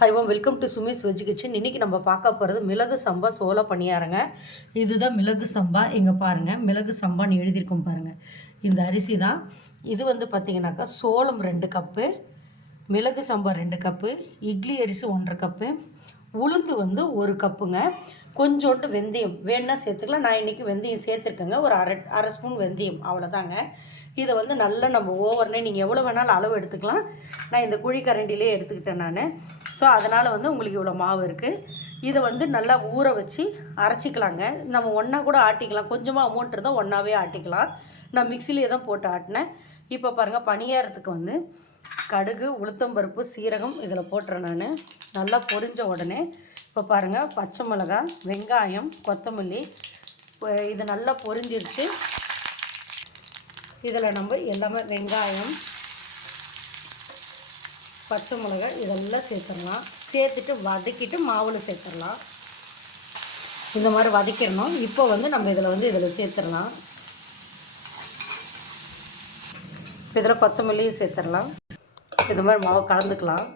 Harivam welcome to Sumi's veg kitchen. இன்றைக்கி நம்ம பார்க்க போகிறது மிளகு சம்பா சோள பணியாரங்க. இதுதான் மிளகு சம்பா. இங்கே பாருங்கள், மிளகு சம்பான்னு எழுதியிருக்கோம் பாருங்கள். இந்த அரிசி தான் இது. பார்த்திங்கனாக்கா சோளம் 2 கப்பு, மிளகு சம்பா 2 கப்பு, இட்லி அரிசி 1.5 கப்பு, உளுந்து 1 கப்புங்க. கொஞ்சோண்டு வெந்தயம் வேணுன்னா சேர்த்துக்கலாம். நான் இன்றைக்கி வெந்தயம் சேர்த்துருக்கேங்க. ஒரு அரை ஸ்பூன் வெந்தயம், அவ்வளோதாங்க. இதை நல்லா நம்ம ஓவர்னே நீங்கள் எவ்வளோ வேணாலும் அளவு எடுத்துக்கலாம். நான் இந்த குழிக்கரண்டிலே எடுத்துக்கிட்டேன் நான். ஸோ அதனால் உங்களுக்கு இவ்வளோ மாவு இருக்குது. இதை நல்லா ஊற வச்சு அரைச்சிக்கலாங்க. நம்ம ஒன்றா கூட ஆட்டிக்கலாம். கொஞ்சமாக அமௌண்ட் இருந்தால் ஒன்றாவே ஆட்டிக்கலாம். நான் மிக்சிலே தான் போட்டு ஆட்டினேன். இப்போ பாருங்கள், பணியாரத்துக்கு கடுகு, உளுத்தம்பருப்பு, சீரகம் இதில் போட்டுறேன் நான். நல்லா பொரிஞ்ச உடனே இப்போ பாருங்கள், பச்சை மிளகாய், வெங்காயம், கொத்தமல்லி இது நல்லா பொரிஞ்சிருச்சு. இதில் நம்ம எல்லாமே வெங்காயம், பச்சை மிளகாய் இதெல்லாம் சேர்த்துடலாம். சேர்த்துட்டு வதக்கிட்டு மாவில் சேர்த்துடலாம். இந்த மாதிரி வதக்கிடணும். இப்போ நம்ம இதில் சேர்த்துடலாம். இதில் கொத்தமல்லியும் சேர்த்துடலாம். இது மாதிரி மாவு கலந்துக்கலாம்.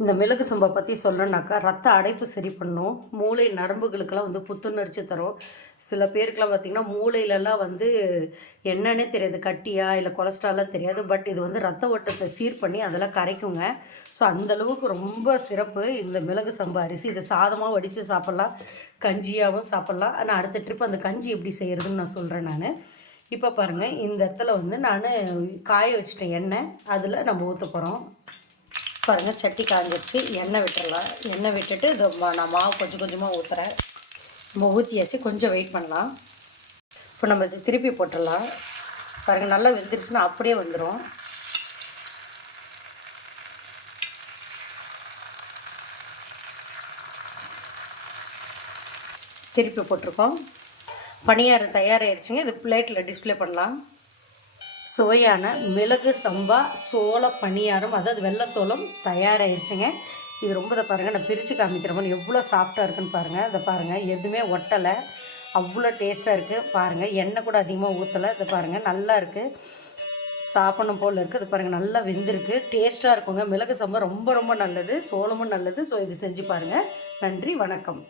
இந்த மிளகு சம்பா பற்றி சொல்லணுன்னாக்கா, ரத்த அடைப்பு சரி பண்ணும். மூளை நரம்புகளுக்கெல்லாம் புத்துணர்ச்சி தரும். சில பேருக்கெலாம் பார்த்திங்கன்னா மூளையிலலாம் என்னன்னே தெரியாது, கட்டியா இல்லை கொலஸ்ட்ராலாம் தெரியாது. பட் இது ரத்த ஓட்டத்தை சீர் பண்ணி அதெல்லாம் கரைக்குங்க. ஸோ அந்தளவுக்கு ரொம்ப சிறப்பு இந்த மிளகு சம்பா அரிசி. இதை சாதமாக வடித்து சாப்பிட்லாம், கஞ்சியாகவும் சாப்பிட்லாம். ஆனால் அடுத்த ட்ரிப் அந்த கஞ்சி எப்படி செய்கிறதுன்னு நான் சொல்கிறேன் நான். இப்போ பாருங்கள், இந்த இடத்துல நான் காய வச்சிட்டேன் எண்ணெய். அதில் நம்ம ஊற்ற போகிறோம். பாருங்கள், சட்டி காஞ்சிடுச்சு. எண்ணெய் விட்டுடலாம். எண்ணெய் விட்டுட்டு இதை நான் மாவு கொஞ்சம் கொஞ்சமாக ஊற்றுறேன். நம்ம ஊற்றியாச்சு. கொஞ்சம் வெயிட் பண்ணலாம். இப்போ நம்ம இது திருப்பி போட்டுடலாம். பாருங்கள், நல்லா வெந்துருச்சுன்னா அப்படியே வந்துடும். திருப்பி போட்டிருக்கோம். பணியாரம் தயாராகிடுச்சுங்க. இது பிளேட்டில் டிஸ்பிளே பண்ணலாம். சுவையான மிளகு சம்பா சோள பணியாரம், அதாவது வெள்ளை சோளம் தயாராகிடுச்சுங்க. இது ரொம்ப இதை பாருங்கள், நான் பிரித்து காமிக்கிறேன். எவ்வளோ சாஃப்டாக இருக்குன்னு பாருங்கள். இதை பாருங்கள், எதுவுமே ஒட்டலை, அவ்வளோ டேஸ்ட்டாக இருக்குது. பாருங்கள், எண்ணெய் கூட அதிகமாக ஊற்றலை. இதை பாருங்கள், நல்லா இருக்குது, சாப்பிடணும் போல் இருக்குது. இது பாருங்கள், நல்லா வெந்திருக்கு, டேஸ்ட்டாக இருக்குங்க. மிளகு சம்பா ரொம்ப ரொம்ப நல்லது, சோளமும் நல்லது. ஸோ இது செஞ்சு பாருங்கள். நன்றி, வணக்கம்.